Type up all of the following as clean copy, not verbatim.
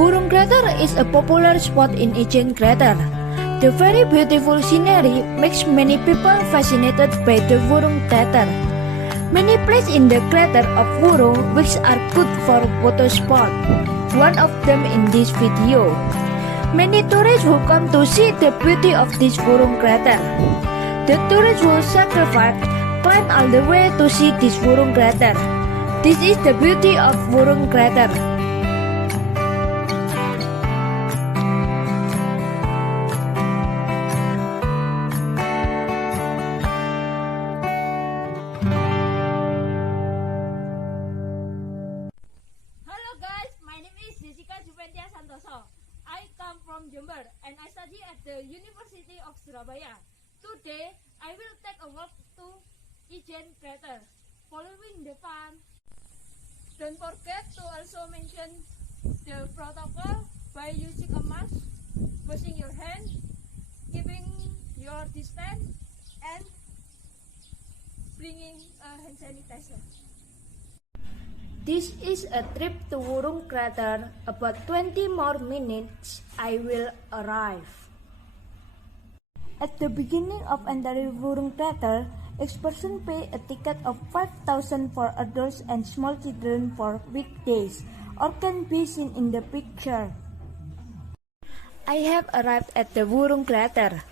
Burung Crater is a popular spot in Ijen Crater. The very beautiful scenery makes many people fascinated by the Burung Crater. Many places in the crater of Burung which are good for photo spot. One of them in this video. Many tourists who come to see the beauty of this Burung Crater. The tourists who sacrifice climb all the way to see this Burung Crater. This is the beauty of Burung Crater. Juventia. I come from Jember and I study at the University of Surabaya. Today, I will take a walk to Ijen Crater. Following the fun, don't forget to also mention the protocol by using a mask, washing your hands, keeping your distance, and bringing a hand sanitizer. This is a trip to Burung Crater. About 20 more minutes, I will arrive. At the beginning of entering Burung Crater, each person pay a ticket of 5,000 for adults and small children for weekdays, or can be seen in the picture. I have arrived at the Burung Crater.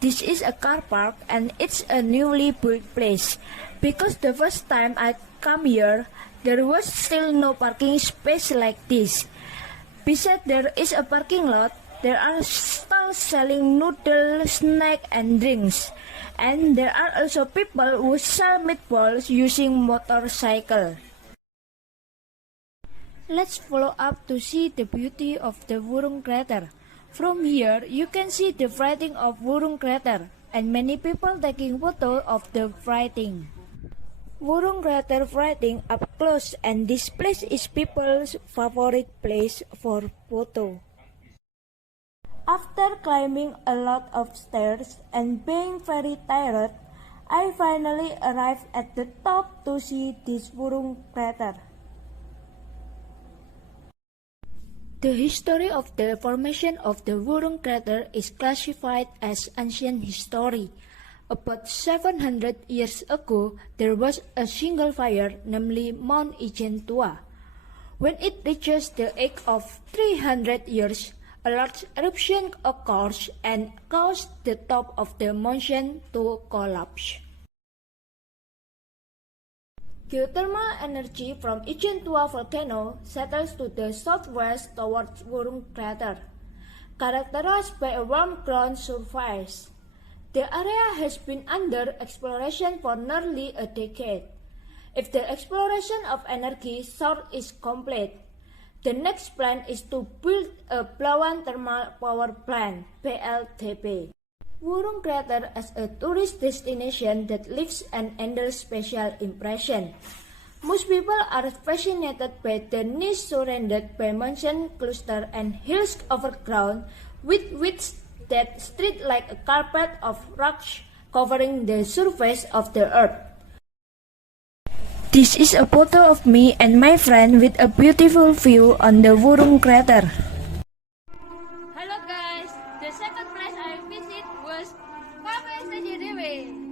This is a car park and it's a newly built place. Because the first time I come here, there was still no parking space like this. Besides there is a parking lot, there are stalls selling noodles, snacks, and drinks. And there are also people who sell meatballs using motorcycle. Let's follow up to see the beauty of the Burung Crater. From here, you can see the writing of Burung Crater and many people taking photo of the writing. Burung Crater writing up close, and this place is people's favorite place for photo. After climbing a lot of stairs and being very tired, I finally arrived at the top to see this Burung Crater. The history of the formation of the Burung Crater is classified as ancient history. About 700 years ago, there was a single fire, namely Mount Ijen Tua. When it reaches the age of 300 years, a large eruption occurs and caused the top of the mountain to collapse. Geothermal energy from Ijen Tua volcano settles to the southwest towards Burung Crater, characterized by a warm ground surface. The area has been under exploration for nearly a decade. If the exploration of energy source is complete, the next plan is to build a Pelawan Thermal Power Plant (PLTP). Burung Crater as a tourist destination that leaves an endless special impression. Most people are fascinated by the niche surrounded by mountain cluster and hills overgrown with which that street like a carpet of rocks covering the surface of the earth. This is a photo of me and my friend with a beautiful view on the Burung Crater. Hello guys, the second place I visit was Cafe CJDW.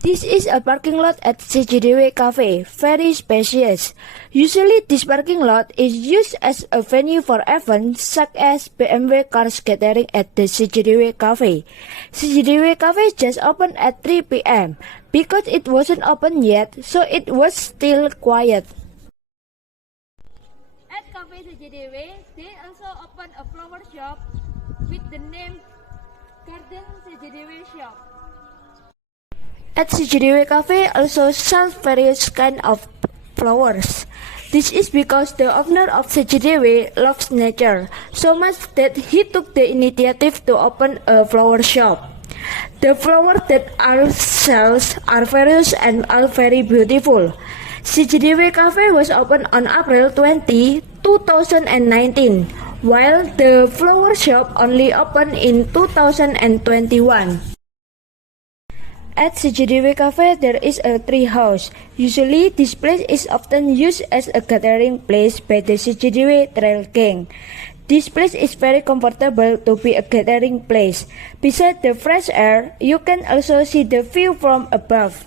This is a parking lot at CJDW Cafe, very spacious. Usually this parking lot is used as a venue for events such as BMW cars gathering at the CJDW Cafe. CJDW Cafe just opened at 3 p.m. Because it wasn't open yet, so it was still quiet. At Cafe CJDW, they also opened a flower shop with the name Garden CJDW Shop. At CJDW Cafe also sells various kind of flowers. This is because the owner of CJDW loves nature so much that he took the initiative to open a flower shop. The flowers that are sells are various and all very beautiful. CJDW Cafe was opened on April 20, 2019, while the flower shop only opened in 2021. At CJDW Cafe, there is a tree house. Usually, this place is often used as a gathering place by the CJDW Trail Gang. This place is very comfortable to be a gathering place. Besides the fresh air, you can also see the view from above.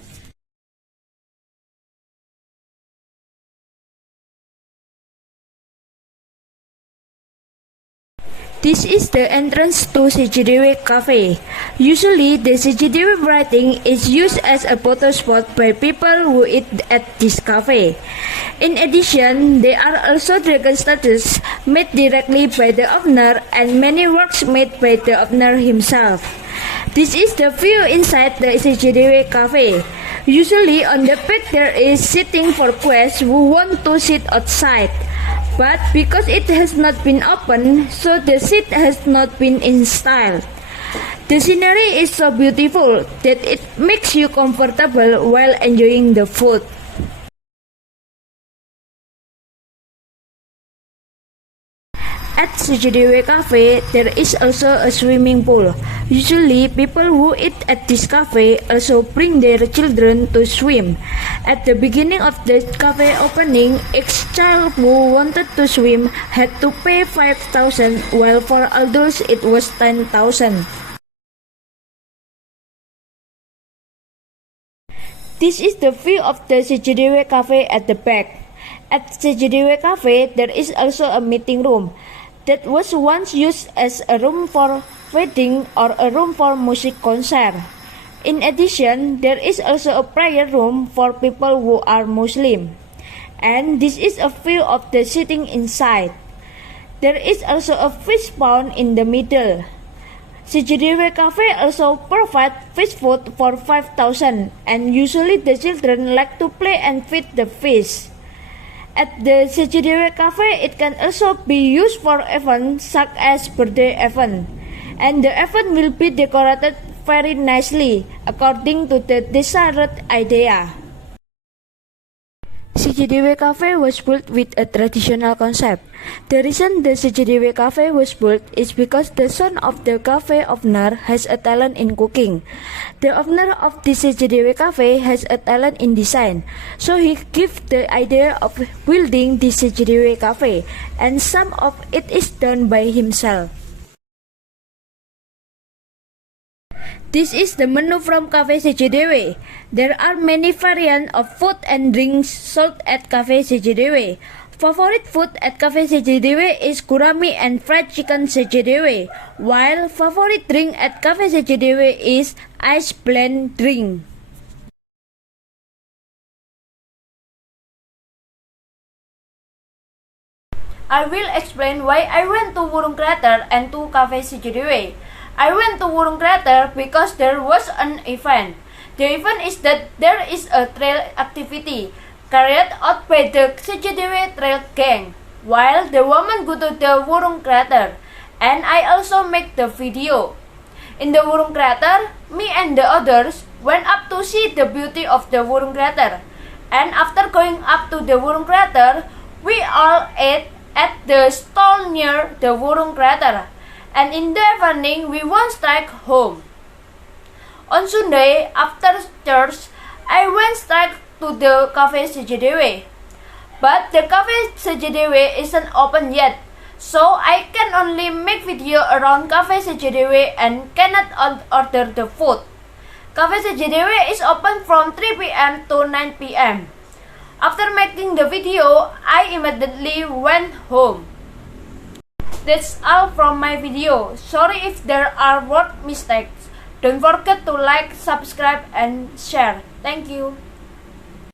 This is the entrance to CJDW Cafe. Usually, the CJDW writing is used as a photo spot by people who eat at this cafe. In addition, there are also dragon statues made directly by the owner and many works made by the owner himself. This is the view inside the CJDW Cafe. Usually, on the back there is seating for guests who want to sit outside. But because it has not been opened, so the seat has not been installed. The scenery is so beautiful that it makes you comfortable while enjoying the food. At CJDW Cafe, there is also a swimming pool. Usually, people who eat at this cafe also bring their children to swim. At the beginning of the cafe opening, each child who wanted to swim had to pay 5,000, while for adults it was 10,000. This is the view of the CJDW Cafe at the back. At CJDW Cafe, there is also a meeting room that was once used as a room for wedding or a room for music concert. In addition, there is also a prayer room for people who are Muslim. And this is a view of the sitting inside. There is also a fish pond in the middle. CJDW Cafe also provides fish food for 5,000, and usually the children like to play and feed the fish. At the CJDW Cafe, it can also be used for events such as birthday event, and the event will be decorated very nicely according to the desired idea. CJDW Cafe was built with a traditional concept. The reason the CJDW Cafe was built is because the son of the cafe owner has a talent in cooking. The owner of the CJDW Cafe has a talent in design, so he gave the idea of building the CJDW Cafe, and some of it is done by himself. This is the menu from Cafe CJDW. There are many variants of food and drinks sold at Cafe CJDW. Favorite food at Cafe CJDW is gurami and fried chicken CJDW, while favorite drink at Cafe CJDW is ice blend drink. I will explain why I went to Burung Crater and to Cafe CJDW. I went to Burung Crater because there was an event. The event is that there is a trail activity carried out by the CJDW Trail Gang, while the women go to the Burung Crater, and I also make the video. In the Burung Crater, me and the others went up to see the beauty of the Burung Crater, and after going up to the Burung Crater, we all ate at the stall near the Burung Crater. And in the evening, we went straight home. On Sunday, after church, I went straight to the Cafe CJDW. But the Cafe CJDW isn't open yet, so I can only make video around Cafe CJDW and cannot order the food. Cafe CJDW is open from 3 p.m. to 9 p.m. After making the video, I immediately went home. That's all from my video. Sorry if there are word mistakes. Don't forget to like, subscribe, and share. Thank you.